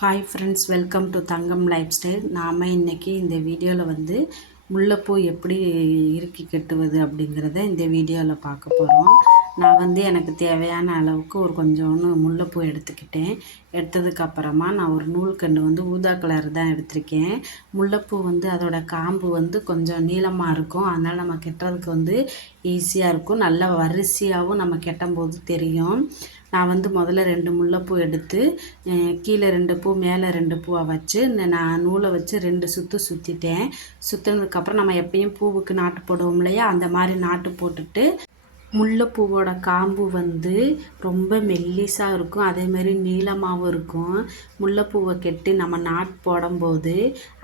Hi friends, welcome to Thangam life style. நாம் இன்றைக்கி இந்த வீடியோவில் முல்லைப்பூ எப்படி இறுக்கி கட்டுவது அப்படிங்கிறத இந்த வீடியோவில் பார்க்க போகிறோம். நான் எனக்கு தேவையான அளவுக்கு ஒரு கொஞ்சோன்னு முல்லைப்பூ எடுத்துக்கிட்டேன். எடுத்ததுக்கப்புறமா நான் ஒரு நூல்கண்டு ஊதா கலர் தான் எடுத்திருக்கேன். முல்லைப்பூ அதோட காம்பு கொஞ்சம் நீளமாக இருக்கும். அதனால் நம்ம கட்டுறதுக்கு ஈஸியாக இருக்கும். நல்லா வரிசையாகவும் நம்ம கட்டும்போது தெரியும். நான் முதல்ல 2 முல்லைப்பூ எடுத்து கீழே 2 பூ மேலே 2 பூவை வச்சு நான் நூலை வச்சு 2 சுற்று சுற்றிட்டேன். சுற்றினதுக்கப்புறம் நம்ம எப்பயும் பூவுக்கு நாட்டு போடுவோம் இல்லையா, அந்த மாதிரி நாட்டு போட்டுட்டு முல்லைப்பூவோட காம்பு ரொம்ப மெல்லிசாக இருக்கும், அதேமாரி நீளமாகவும் இருக்கும். முல்லைப்பூவை கெட்டி நம்ம நாட்டு போடும்போது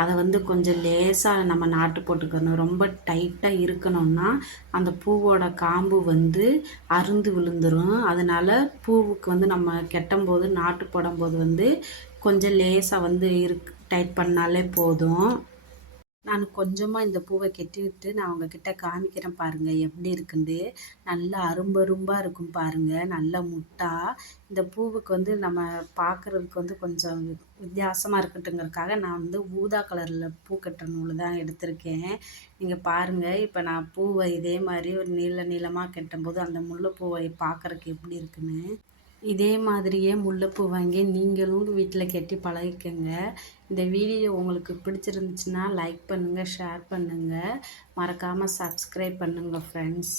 அதை கொஞ்சம் லேசாக நம்ம நாட்டு போட்டுக்கணும். ரொம்ப டைட்டாக இருக்கணும்னா அந்த பூவோட காம்பு அறுந்து விழுந்துடும். அதனால் பூவுக்கு நம்ம கெட்டும்போது நாட்டு போடும்போது கொஞ்சம் லேசாக டைட் பண்ணாலே போதும். நான் கொஞ்சமாக இந்த பூவை கெட்டிவிட்டு நான் உங்ககிட்ட காமிக்கிறேன் பாருங்கள் எப்படி இருக்குண்டு. நல்லா அரும்பரும்பாக இருக்கும் பாருங்கள், நல்ல முட்டா. இந்த பூவுக்கு நம்ம பார்க்குறதுக்கு கொஞ்சம் வித்தியாசமாக இருக்கட்டுங்கிறதுக்காக நான் ஊதா கலரில் பூ கட்டுற நூல் தான் எடுத்திருக்கேன். நீங்கள் பாருங்கள், இப்போ நான் பூவை இதே மாதிரி ஒரு நீளமாக கட்டும்போது அந்த முல்லைப்பூவை பார்க்குறக்கு எப்படி இருக்குன்னு. இதே மாதிரியே முல்லைப்பூ வாங்கி நீங்களும் வீட்டில் கட்டி பழகிக்கங்க. இந்த வீடியோ உங்களுக்கு பிடிச்சிருந்துச்சுன்னா லைக் பண்ணுங்கள், ஷேர் பண்ணுங்கள், மறக்காமல் சப்ஸ்கிரைப் பண்ணுங்கள் ஃப்ரெண்ட்ஸ்.